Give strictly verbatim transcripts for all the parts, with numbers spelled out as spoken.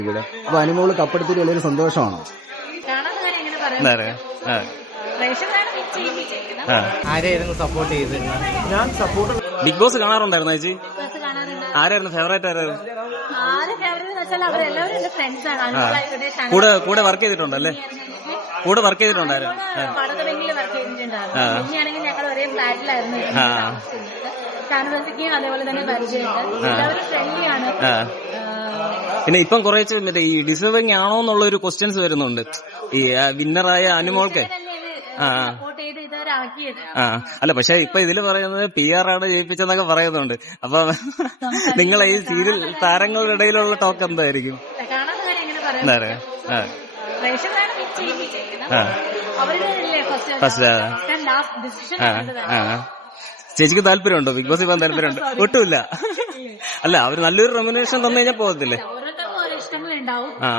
അപ്പൊ അനുമോള് കപ്പെടുത്തിട്ട് വലിയൊരു സന്തോഷമാണോ? ആരെയായിരുന്നു സപ്പോർട്ട് ചെയ്തിരുന്നത്? ഞാൻ സപ്പോർട്ട് ബിഗ് ബോസ് കാണാറുണ്ടായിരുന്നു ചേച്ചി? ആരായിരുന്നു ഫേവറേറ്റ്? ആരായിരുന്നു കൂടെ കൂടെ വർക്ക് ചെയ്തിട്ടുണ്ടല്ലേ? കൂടെ വർക്ക് ചെയ്തിട്ടുണ്ടായിരുന്നു. അതേപോലെ തന്നെ പരിചയമുണ്ട്. എല്ലാവരും ഫ്രണ്ട്ലിയാണ്. പിന്നെ ഇപ്പം കുറച്ച് മറ്റേ ഈ ഡിസേർവിംഗ് ആണോ എന്നുള്ള ഒരു ക്വസ്റ്റ്യൻസ് വരുന്നുണ്ട് ഈ വിന്നറായ അനുമോൾക്ക്. ആ ആ അല്ല, പക്ഷെ ഇപ്പൊ ഇതില് പറയുന്നത് പി ആർ ആണ് ജയിപ്പിച്ചെന്നൊക്കെ പറയുന്നുണ്ട്. അപ്പൊ നിങ്ങളെ ഈ സീരിയൽ താരങ്ങളുടെ ഇടയിലുള്ള ടോക്ക് എന്തായിരിക്കും? എന്താ പറയാ? ചേച്ചിക്ക് താല്പര്യമുണ്ടോ ബിഗ് ബോസ്? പോകാൻ താല്പര്യമുണ്ടോ? ഒട്ടുമില്ല. അല്ല, അവര് നല്ലൊരു റെമ്യൂണറേഷൻ തന്നു കഴിഞ്ഞാൽ പോകത്തില്ലേ? ആ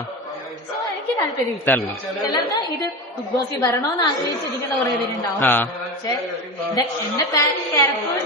ചിലർക്ക് ഇത് ബിഗ് ബോസിൽ വരണോന്ന് ആഗ്രഹിച്ചിരിക്കുന്ന കുറെ പേരുണ്ടാവും. പക്ഷെ എന്റെ ക്യാരക്ടർ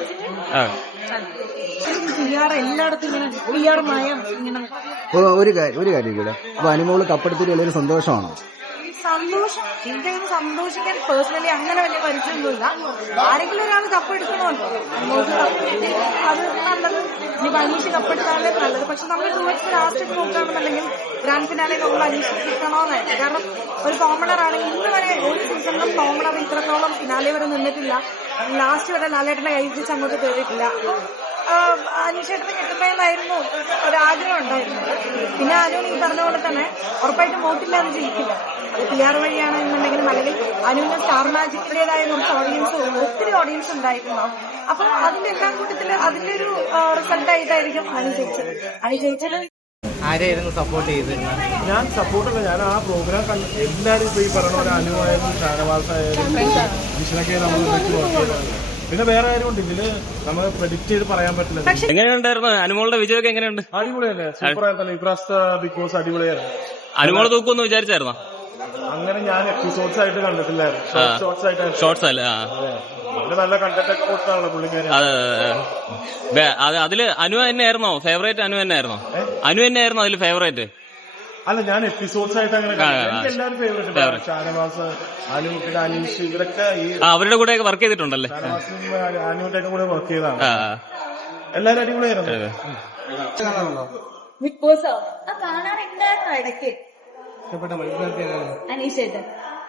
എല്ലായിടത്തും ഇങ്ങനെ പി ആർ മയം ഇങ്ങനെ ഒരു കാര്യം ഒരു കാര്യം കൂടെ, അപ്പൊ അനുമോള് കപ്പെടുത്തിട്ട് വലിയൊരു സന്തോഷമാണോ? സന്തോഷം. എനിക്കങ്ങനെ സന്തോഷിക്കാൻ പേഴ്സണലി അങ്ങനെ വലിയ പരിചയമൊന്നുമില്ല. ആരെങ്കിലും ഒരാൾ കപ്പെടുക്കണമല്ലോ, അത് നല്ലത്. ഇനി അനീഷ് കപ്പെടുത്താനേ നല്ലത്. പക്ഷെ നമ്മൾ ടൂറിസ്റ്റ് ലാസ്റ്റ് നോക്കുകയാണെന്നുണ്ടെങ്കിൽ ഗ്രാൻഡ് ഫിനാലെ നമ്മൾ അനീഷ് കിട്ടണമെന്നായിരുന്നു. കാരണം ഒരു കോമണർ ആണെങ്കിൽ ഇന്ന് വരെ ഒരു സീസണിലും കോമണർ ഇത്രത്തോളം ഫിനാലെ വരെ നിന്നിട്ടില്ല. ലാസ്റ്റ് വരെ ലാലേട്ടനെ കൈപിടിച്ച് അങ്ങോട്ട് കയറിയിട്ടില്ല. അനീഷേട്ടന് കിട്ടുന്നതെന്നായിരുന്നു ഒരാഗ്രഹം ഉണ്ടായിരുന്നത്. പിന്നെ അനു ഈ പറഞ്ഞ പോലെ തന്നെ ഉറപ്പായിട്ടും വോട്ടില്ലാതെ ജയിക്കില്ല. അത് പി ആർ വഴിയാണ് എന്നുണ്ടെങ്കിലും അല്ലെങ്കിൽ അനുവിന്റെ സ്റ്റാർ മാജിക്കിന്റേതായ കുറച്ച് ഓഡിയൻസ്, ഒത്തിരി ഓഡിയൻസ് ഉണ്ടായിട്ടുണ്ടാവും. അപ്പൊ അതിന്റെ എല്ലാ കൂട്ടത്തില് അതിന്റെ ഒരു റിസൾട്ട് ആയിട്ടായിരിക്കും അനു ജയിച്ചത്. അനു ജയിച്ചത് ആരെയായിരുന്നു സപ്പോർട്ട് ചെയ്തിരുന്നത്? ഞാൻ സപ്പോർട്ടല്ല, ഞാൻ ആ പ്രോഗ്രാം കണ്ട് എല്ലാവരും ഇപ്പൊ ഈ പറഞ്ഞ പോലെ അനുവായാലും ഷാനവാസ് ആയാലും വിഷ്ണൊക്കെ നമ്മൾ വർക്ക് ചെയ്തതാണ്. പിന്നെ വേറെ കാര്യമുണ്ട് ഇതില് നമ്മൾ പ്രെഡിക്റ്റ് ചെയ്ത് പറയാൻ പറ്റില്ല. എങ്ങനെയുണ്ടായിരുന്നു അനുമോളുടെ വിജയമൊക്കെ? എങ്ങനെയുണ്ട്? അടിപൊളിയല്ലേ, സൂപ്പർ ആയിരുന്നല്ലോ. ഇപ്രാവശ്യത്തെ ബിഗ് ബോസ് അടിപൊളിയായിരുന്നു. അനുമോള് തൂക്കുമെന്ന് വിചാരിച്ചായിരുന്നോ? അങ്ങനെ ഞാൻ എപ്പിസോഡ്സ് ആയിട്ട് കണ്ടിട്ടില്ലായിരുന്നു. ഷോർട്സ് ആയിട്ട് ഷോർട്സ് അല്ലേ? നല്ല കണ്ടന്റ് ഒക്കെ കൊടുത്താണല്ലോ പുള്ളിക്കാരി. അതെ, അതില് അനു തന്നെയായിരുന്നോ ഫേവറേറ്റ്? അനു തന്നെയായിരുന്നോ? അനു തന്നെയായിരുന്നോ അതില് ഫേവറേറ്റ്? അല്ല, ഞാൻ എപ്പിസോഡ്സ് ആയിട്ട് അങ്ങനെ എനിക്ക് എല്ലാവരും ഫേവറേറ്റ്. ഷാനവാസ്, അനു, പിന്നെ അനീഷ്, ഇവരൊക്കെ ഈ അവരുടെ കൂടെ വർക്ക് ചെയ്തിട്ടുണ്ടല്ലേ? ഷാനവാസും അനുവിന്റെ ഒക്കെ കൂടെ വർക്ക് ചെയ്താണ്. എല്ലാരും അടിപൊളിയായിരുന്നു. ബിഗ് ബോസ് കാണാറുണ്ടായിരുന്നു ഇടയ്ക്ക്. അനീഷേട്ടൻ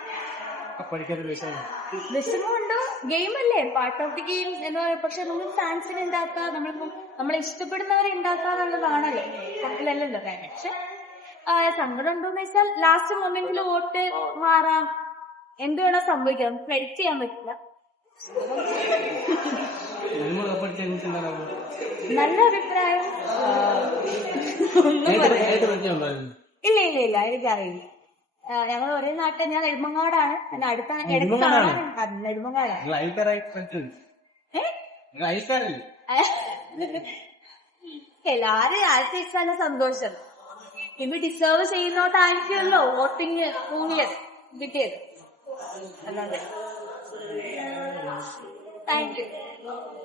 വിഷമമുണ്ടോ? ഗെയിം അല്ലേ, പാർട്ട് ഓഫ് ദി ഗെയിം എന്ന് പറയുന്നത്. പക്ഷെ നമ്മൾ ഫാൻസിനെ ഉണ്ടാക്കുക, നമ്മളിപ്പം നമ്മളെ ഇഷ്ടപ്പെടുന്നവരെ ഉണ്ടാക്കുക എന്നുള്ളതാണല്ലോ, തമ്മിലല്ലല്ലോ കാര്യം. പക്ഷെ സങ്കടം ഉണ്ടോന്ന് വെച്ചാൽ ലാസ്റ്റ് മൊമെന്റിൽ വോട്ട് മാറാം, എന്ത് വേണോ സംഭവിക്കാം, പ്രെഡിക്റ്റ് ചെയ്യാൻ പറ്റില്ല. നല്ല അഭിപ്രായം ഇല്ല ഇല്ല ഇല്ല എനിക്കറിയില്ല. ഞങ്ങൾ ഒരേ നാട്ടിൽ, ഞാൻ നെടുമങ്ങാടാണ്. എന്നെ അടുത്ത ഇടയ്ക്ക് കാണാൻ നെടുമങ്ങാടാണ്. എല്ലാരും ആഴ്ച സന്തോഷം. ഇത് ഡിസേർവ് ചെയ്യുന്നോട്ടായിരിക്കുമല്ലോ വോട്ടിങ് കൂടിയത് കിട്ടിയത്. അല്ലാതെ താങ്ക് യു.